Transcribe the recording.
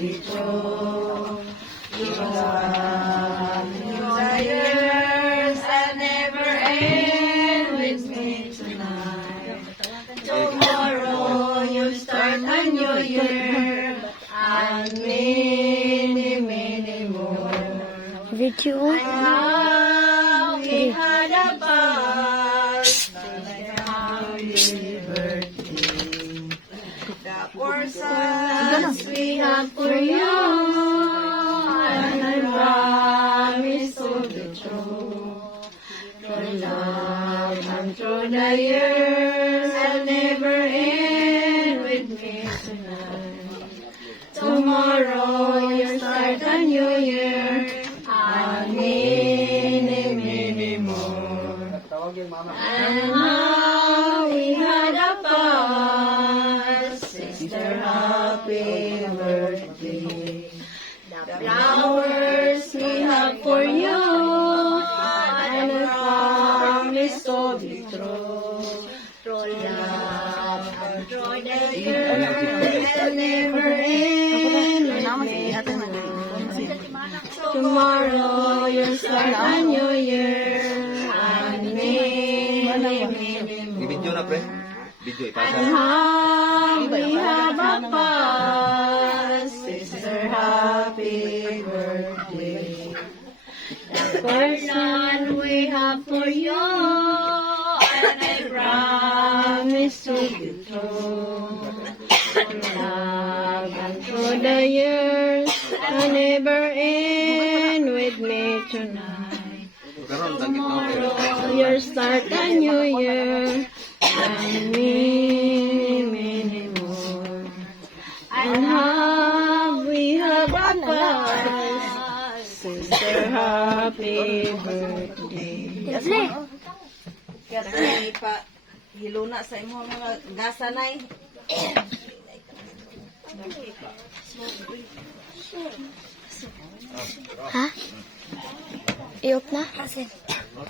be true. Desires that never end with me tonight. Tomorrow you start a new year and many, many more. Video. Now we had a bus, happy birthday. The portions we have for you, and I promise to be true. Through love and through the years, I'll never end with me tonight. Tomorrow you start a new year, and many, many more. And how we had a bus, sister, happy birthday. The flowers we have for you, and I promise to be true. Through love and through the years, I'll never end with me tonight. Tomorrow you start a new year, and many, many more. Video na, pre. Video, And ipasa. how we have a bus, sister, happy birthday. The person we have for you, and I promise to be true. Through love and through the years, I never end with me tonight. Karon, tagit na ako. Tomorrow you start a new year, and many, many more. And how we have a bus, sister, happy birthday. Kaya pa hiluna sa imo mga gasanay. Ha? Iyok na?